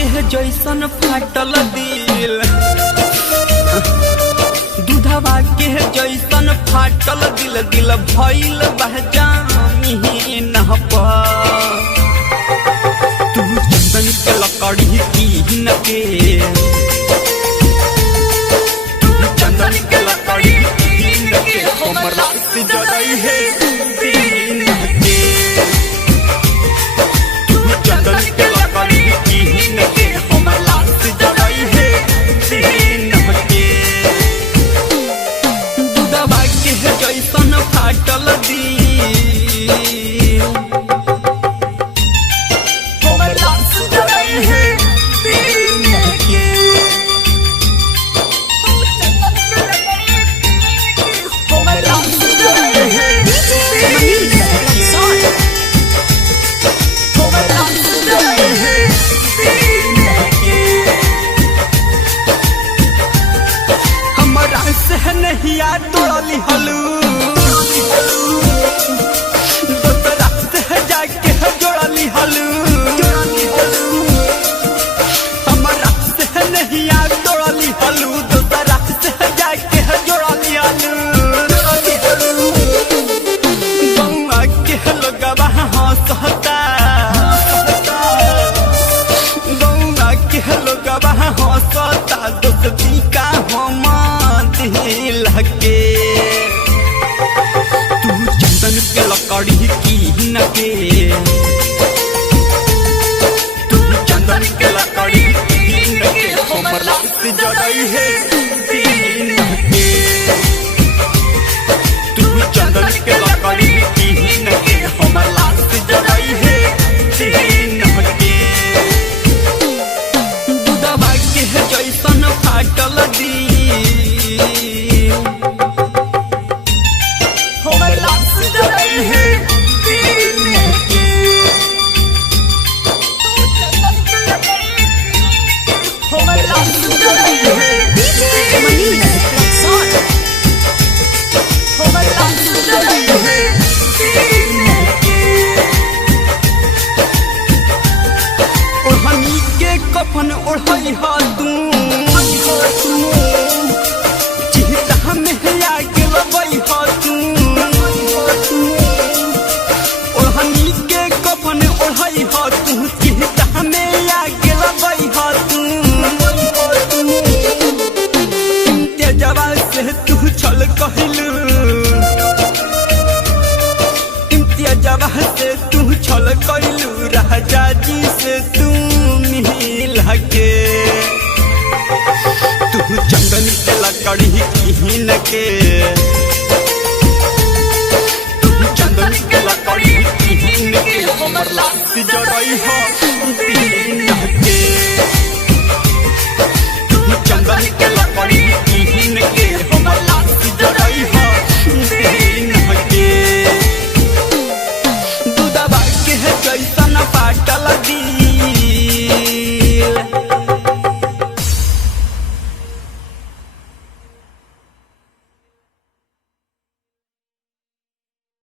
के जैसन फाटल दिल, दूधवा के जैसन फाटल दिल, दिल भइल बहजामीन पर। तू चंदन के लकड़ी कीन के, तू चंदन के लकड़ी कीन के हमरा से जरई है दिन के। तू चंदन के लकड़ी कीन के हमरा से जरई है दिन के। दूधवा के जैसन फाटल दिल, नहिया तोड़ली हलू, दोसरा से जाके जोड़ली हलू। हमारा से नहिया तोड़ली हलू, दोसरा से जाके जोड़ली हलू। बउआ के लोगवा हंसता, बउआ के लोगवा हंसता, दोस्ती का हम लगे। तू चंदन के लकड़ी कीन के, तू चंदन के लकड़ी कीन के हमरा से जरई है दिन के। तू चंदन के लकड़ी कीन के हमरा से जरई है दिन के। दूधवा के जैसन फाटल दिल, कफन ओढ़ई हा तू, चिता में आग लबई हा तू। ओढ़नी के कफन ओढ़ई हा तू, चिता में आग लबई हा तू। तेजवा से तू छल कहलू, तेजवा से तू छल कहलू, राजा जी से तू लगे। तू चंदन के लकड़ी कीन के, तू चंदन के लकड़ी कीन के हमरा से जरई है।